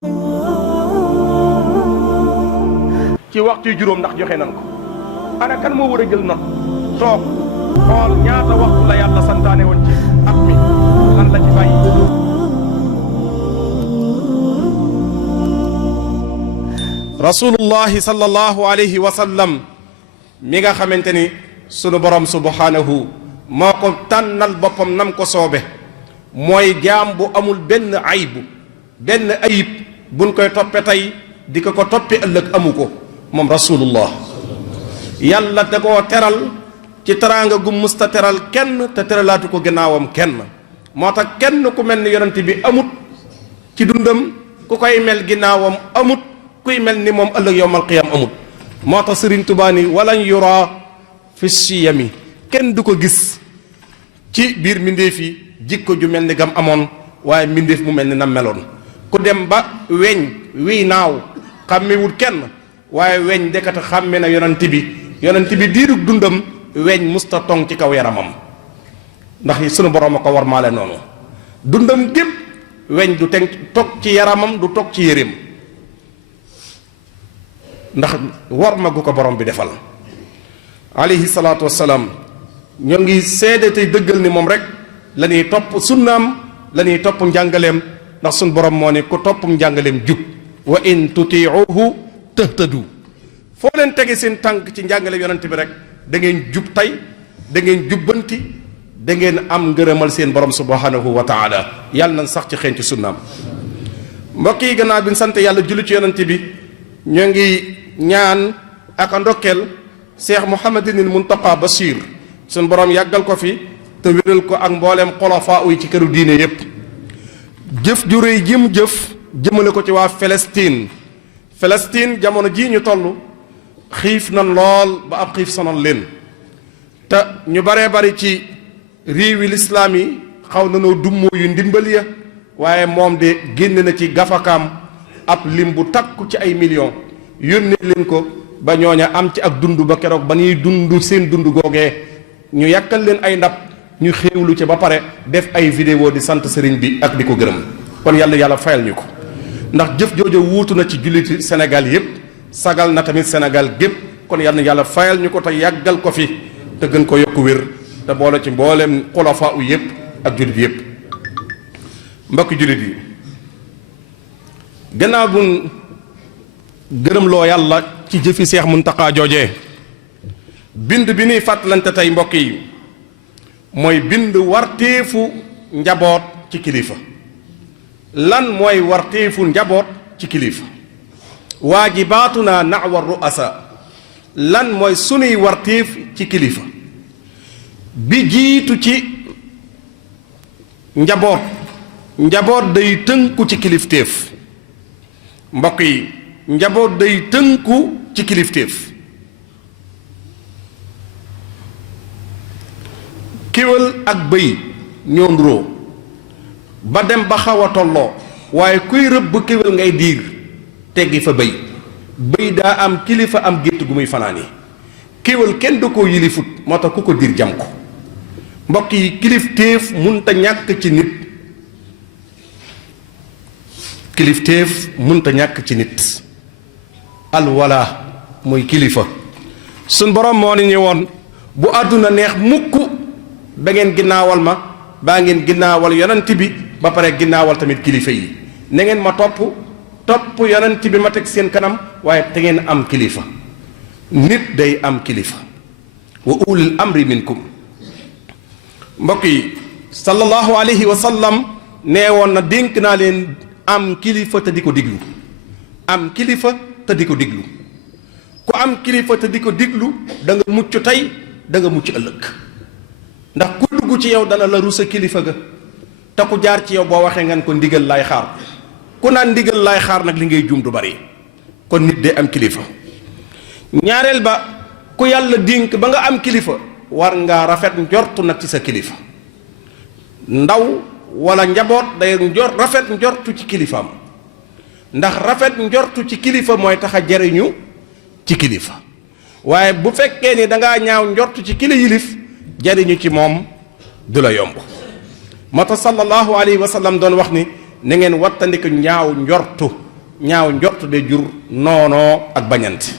ci waxtu juróom ndax joxe nan ko ana kan moo war a jël note toog xool ñaata waxtu la yàlla santaane woon ci at mi lan la ci bàyyi. rasulullahi sallallahu alayhi wa sallam mi nga xamante ni sunu borom subhanahu moo ko tànnal boppam nam ko soobe mooy jaam bu amul benn ayib buñ koy toppe tey di ko toppe ëllëg amu ko moom rasulullah yàlla da koo teral ci teraanga gu musta teral kenn te teralaatu ko gannaawam kenn moo tax kenn ku mel ni yonent bi amut ci dundam ku koy mel ginnaawam amut kuy mel ni moom ëllëg yowmal qiyam amut moo tax Serigne Touba ni walan yura fi siyami kenn du ko gis ci biir mbindeef yi jikko ju mel ni gam amoon waaye mbindeef mu mel ni nam meloon ku dem ba weñ wiy naaw xàmmewul kenn waaye weñ dekata xàmme na yonent bi diirug dundam weñ musta tong ci kaw yaramam ndax sunu borom a ko war maale noonu dundam gépp weñ du tog ci yaramam du tog ci yéreem ndax war ma gu ko borom bi defal alayhi salaatu wassalaam ñoo ngi seede tey dëggal ni moom rek la ñuy topp sunnaam la ñuy topp njàngaleem ndax sun borom moo ne ku topp njàngaleem jub wa in tutiuhu tahtadu foo leen tege seen tànk ci njàngale yonent bi rek da ngeen jub tey da ngeen jubbanti da ngeen am ngërëmal seen borom subhanahu wa taala yàlla nañ sax ci xeeñ ci sunnaam mbokk yi gannaaw bi ñu sant yàlla julli ci yonent bi ñoo ngi ñaan ak a ndokkeel Cheikh Mouhamadinil Muntaqa Bachir sun borom yàggal ko fi te wéral ko ak mbooleem xolofaa yi ci këru diine yépp jëf ju rëy ji mu jëf jëmale ko ci waa Palestine jamono jii ñu toll xiif nan lool ba ab xiif sonal leen te ñu baree bari ci réewi lislaam yi xaw na noo dummoo yu ndimbal ya waaye moom de génn na ci gafakaam ab lim bu takku ci ay millions yónnee leen ko ba ñooña am ci ak dund ba keroog ba ñuy dund seen dund googee ñu yàkkal leen ay ndab ñu xéewlu ci ba pare def ay vidéo di sant sëriñ bi ak di ko gërëm kon yàlla fayal ñu ko ndax jëf jooju wuutu na ci julliti Sénégal yépp sagal na tamit Sénégal gépp kon yàlla fayal ñu ko te yàggal ko fi te gën ko yokku wér te boole ci mbooleem xulafaa u yépp ak jullit yépp mbokki jullit yi gannaaw bu gërëm loo yàlla ci jëfi Seex Muntaqa joojee bind bi nuy fàttalante tey mbokk yi mooy bind warteefu njaboot ci kilifa lan mooy warteefu njaboot ci kilifa waajibaatuna na'wa ru'asa lan mooy sunuy warteef ci kilifa bi jiitu ci njaboot day tënku ci kilifteef mbokk yi njaboot day tënku ci kilifteef kéwél ak bëy ñoo nduroo ba dem ba xaw a tolloo waaye kuy rëbb kéwél ngay diir teggi fa bëy daa am kilifa am gétt gu muy fanaani kéwél kenn du ko yilifut moo tax ku ko diir jam ko mbokk yi kilifteef munta ñàkk ci nit alwala mooy kilifa suñ borom moo ni ñëwoon bu àdduna neex mukk ba ngeen ginnaawal ma baa ngeen ginnaawal yonent bi ba pare ginnaawal tamit kilifa yi na ngeen ma topp yonent bi ma teg seen kanam waaye te ngeen am kilifa nit day am kilifa wa ulil amri minkum mbokk yi sallallahu alayhi wa sallam nee woon na dénk naa leen am kilifa te di ko diglu am kilifa te di ko diglu ku am kilifa te di ko diglu da nga mucc tey da nga mucc ëllëg ndax ku dugg ci yow dana la rusa kilifa ga te ku jaar ci yow boo waxee ngeen ko ndigal laay xaar ku naan ndigal laay xaar nag li ngay juum du bari kon nit day am kilifa ñaareel ba ku yàlla dénk ba nga am kilifa war ngaa rafet njortu nag ci sa kilifa ndaw wala njaboot day rafet njortu ci kilifaam ndax rafet njortu ci kilifa mooy tax a jariñu ci kilifa waaye bu fekkee ni dangaa ñaaw njortu ci kili yilif jariñu ci moom du la yomb moo tax sallallahu alayhi wa sallam doon wax ni na ngeen wattandiku ñaaw njortu ñaaw njort de jur noonoo ak bañante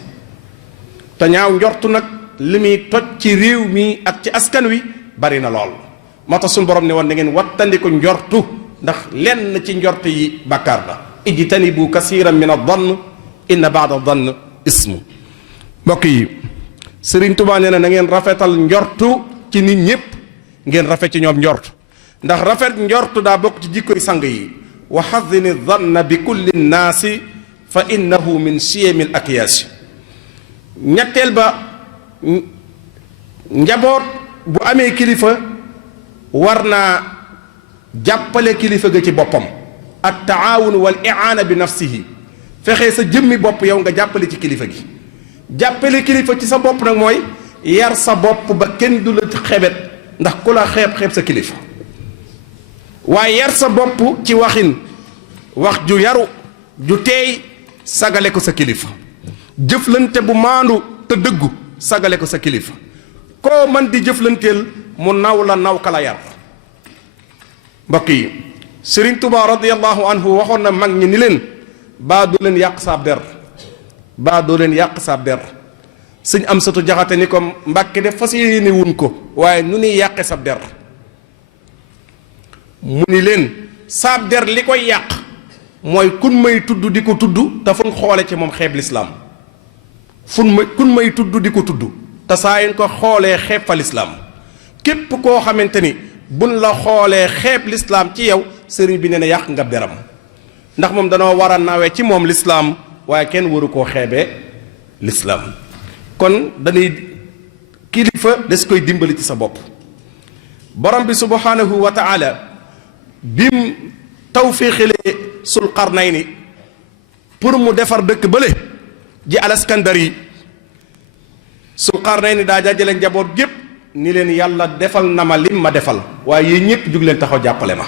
te ñaaw njort nag li muy toj ci réew mi ak ci askan wi bari na lool moo tax suñu borom ne woon na ngeen wattandiku njortu ndax lenn ci njort yi bàkkaar la ijtanibu kasiran min ad-dann inna ba'da ad-dann ismu. mbokk yi Serigne Touba nee na ngeen rafetal njortu ci nit ñëpp ngeen rafet ci ñoom njort ndax rafet njortu daa bokk ci jikkoy sang yi wa xadini danna bi kulli nnaasi fa innahu min siyami l akyaasi. ñetteel ba njaboot bu amee kilifa war naa jàppale kilifa ga ci boppam at taawun wal iaana bi nafsihi fexe sa jëmmi bopp yow nga jàppale ci kilifa gi. jàppale kilifa ci sa bopp nag mooy yar sa bopp ba kenn du la xebet ndax ku la xeeb sa kilifa waaye yar sa bopp ci waxin wax ju yaru ju teey sagale ko sa kilifa jëflante bu maandu te dëggu sagale ko sa kilifa koo man di jëflanteel mu naw la naw ka la yar. mbokk yi Serigne Touba radiyallahu anhu waxoon na mag ñi ni leen baa doo leen yàq saab der baa doo leen yàq saab der sëñ am satu jaxate ni ko Mbàkke de fas yéene wuñ ko waaye nu nuy yàqe sab der mu ni leen saab der li koy yàq mooy kun may tudd di ko tudd te fun xoole ci moom xeeb lislaam kun may tudd di ko tudd te saa yin ko xoolee xeeb fa lislaam képp koo xamante ni buñ la xoolee xeeb lislaam ci yow sëriñ bi nee na yàq nga deram ndax moom danoo war a nawe ci moom lislaam waaye kenn waru koo xeebee lislaam kon dañuy kilifa des koy dimbali ci sa bopp. borom bi subhanahu wa taala bim tawfiixalee sul qarnayni pour mu defar dëkk bële ji alaskandari sul qarnayni daa jajale njaboot gépp ni leen yàlla defal na ma lim ma defal waaye yéen ñëpp jug leen taxaw jàppale ma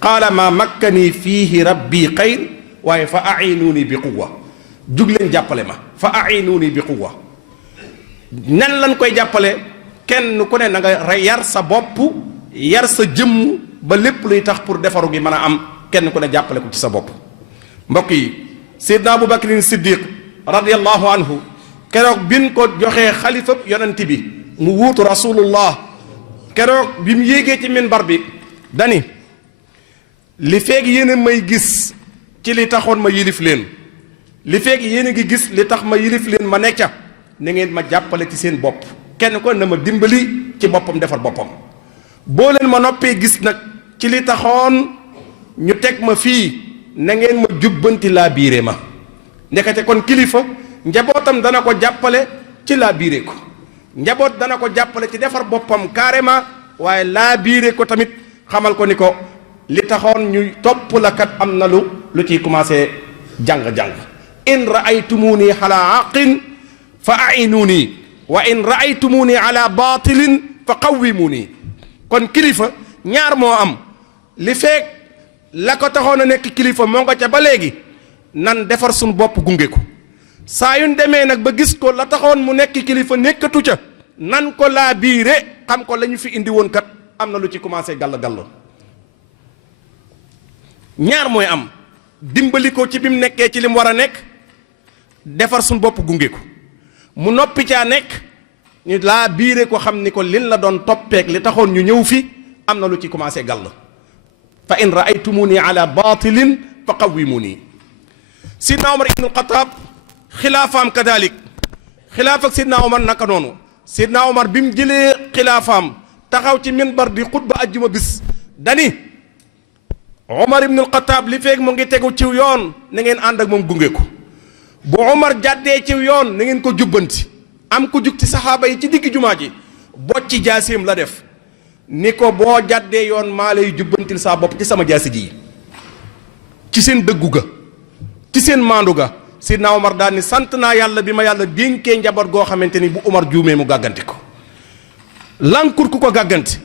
qaala ma makkani fiihi rabbi xayr waaye fa ainuuni bi quwwa jug leen jàppale ma fa ainuuni bi quwwa nan lañ koy jàppale kenn ku ne na nga yar sa bopp yar sa jëmm ba lépp luy tax pour defaru gi mën a am kenn ku ne jàppale ko ci sa bopp. mbokk yi Seydina Abu Bakrin Siddiq radiyallahu anhu keroog bin ko joxee xalifa yonent bi mu wuutu rasulullah keroog bi mu yéegee ci minbar bi dani li feeg yéen a may gis ci li taxoon ma yilif leen li feeg yéen a ngi gis li tax ma yilif leen ma nekk ca na ngeen ma jàppale ci seen bopp kenn ko na ma dimbali ci boppam defar boppam boo leen ma noppee gis nag ci li taxoon ñu teg ma fii na ngeen ma jubbanti laa biire ma ndekete kon kilifa njabootam dana ko jàppale ci laa biire ko njaboot dana ko jàppale ci defar boppam carrément waaye laa biire ko tamit xamal ko ni ko li taxoon ñuy topp la kat am na lu ciy commencé jàng-jàng in raaytumuni ala aqin fa ainuuni wa in raaytumuni ala batilin fa qawwimuni kon kilifa ñaar moo am li feek la ko taxoon a nekk kilifa moo nga ca ba léegi nan defar suñu bopp gunge ko saa yuñ demee nag ba gis ko la taxoon mu nekk kilifa nekkatu ca nan ko laa biire xam ko la ñu fi indi woon kat am na lu ci commencé gàll ñaar mooy am dimbali ko ci bi mu nekkee ci li mu war a nekk defar suñu bopp gunge ko mu noppi caa nekk ñu laa biire ko xam ni ko lin la doon toppeek li taxoon ñu ñëw fi am na lu ci commencé gàll fa in raaytumuni ala batilin fa qawwimuni sidna Omar ibn al-Khattab xilaafaam kadalik xilaaf ak sidna Omar naka noonu sidna Omar bi mu jëlee xilaafaam taxaw ci minbar di xutba ajjuma bis dani Omar ibn al-Khattab li feeg mu ngi tegu ciw yoon na ngeen ànd ak moom gunge ko bu Omar jàddee ciw yoon na ngeen ko jubbanti am ko jug ci saxaaba yi ci digg jumaa ji bocci jaaseem la def ni ko boo jàddee yoon maa lay jubbantil saa bopp ci sama jaasi ji ci seen dëggu ga ci seen maandu ga sidna Omar daal ni sant naa yàlla bi ma yàlla dénkee njaboot goo xamante ni bu Omar juumee mu gàgganti ko lànkur ku ko gàgganti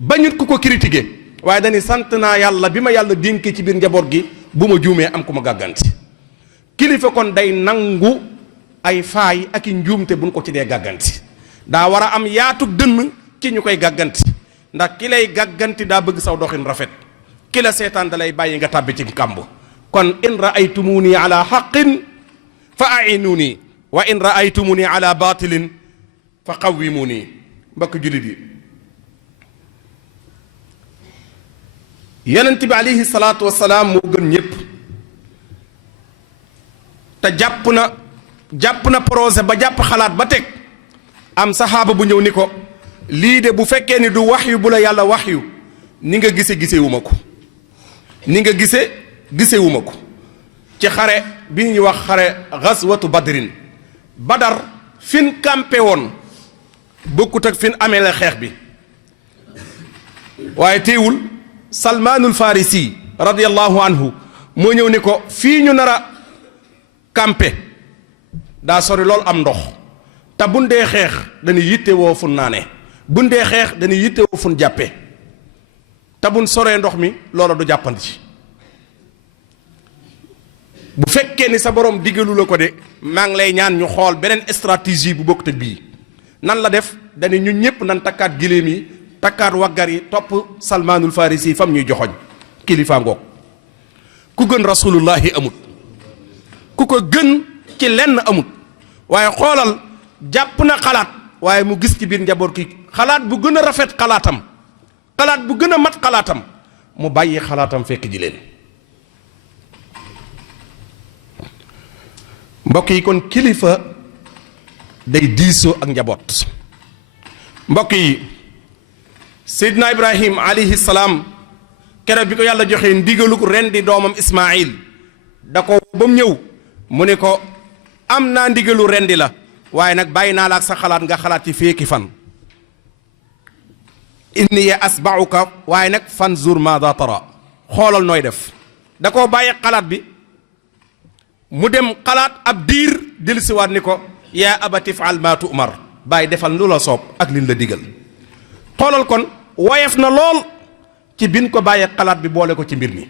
bañut ku ko critiqué waaye dañuy sant naa yàlla bi ma yàlla dénkee ci biir njaboot gi bu ma juumee am ku ma gàgganti kilifa kon day nangu ay faay ak i njuumte buñ ko ci dee gàgganti daa war a am yaatug dënn ci ñu koy gàgganti ndax ki lay gàgganti daa bëgg saw doxin rafet ki la seetaan da lay bàyyi nga tàbbi ci kàmb kon in raaytumuni ala xaqin fa ainuni wa in raaytumuni ala batilin fa qawwimuni. mbokk jullit yi yonent bi alayhi salaatu wasalaam moo gën ñépp te jàpp na projet ba jàpp xalaat ba teg am saxaaba bu ñëw ni ko lii de bu fekkee ni du waxyu bu la yàlla waxyu ni nga gisewuma ko ni nga gisewuma ko ci xare bi ñuy wax xare gazwatu badrin badar fin campé woon bokkut ak fin amee la xeex bi waaye teewul salmaanul farisi radiyallahu anhu moo ñëw ni ko fii ñu nar a campé daa sori lool am ndox te buñ dee xeex dañuy yitte woo fun naane buñ dee xeex dañuy yitte woo fun jàppe te buñ soree ndox mi loola du jàppandi ci bu fekkee ni sa borom diggalu la ko de maa ngi lay ñaan ñu xool beneen stratégie bu bokkut ak bii nan la def dañu ñun ñëpp nan takkaat giléem yi takkaat waggar yi topp salmaanul farisi yi fam ñuy joxoñ kilifa ngoog ku gën rasulullahi amut ku ko gën ci lenn amut waaye xoolal jàpp na xalaat waaye mu gis ci biir njaboot ki xalaat bu gën a rafet xalaatam xalaat bu gën a mat xalaatam mu bàyyi xalaatam fekk ji leen. mbokk yi kon kilifa day diisoo ak njaboot. mbokk yi Seydina Ibrahim alayhi salaam keroog bi ko yàlla joxee ndigalu ko ren di doomam Ismaayil da ko ba mu ñëw mu ne ko am naa ndigalu rendi la waaye nag bàyyi naa la ak sa xalaat nga xalaat ci feeki fan inni asba'uka waaye nag fanzur maada tara xoolal nooy def da koo bàyyi xalaat bi mu dem xalaat ab diir dellusiwaat ni ko yaa abati faal maa tu'mar bàyyi defal lu la soob ak liñ la digal xoolal kon woyef na lool ci bin ko bàyyi xalaat bi boole ko ci mbir mi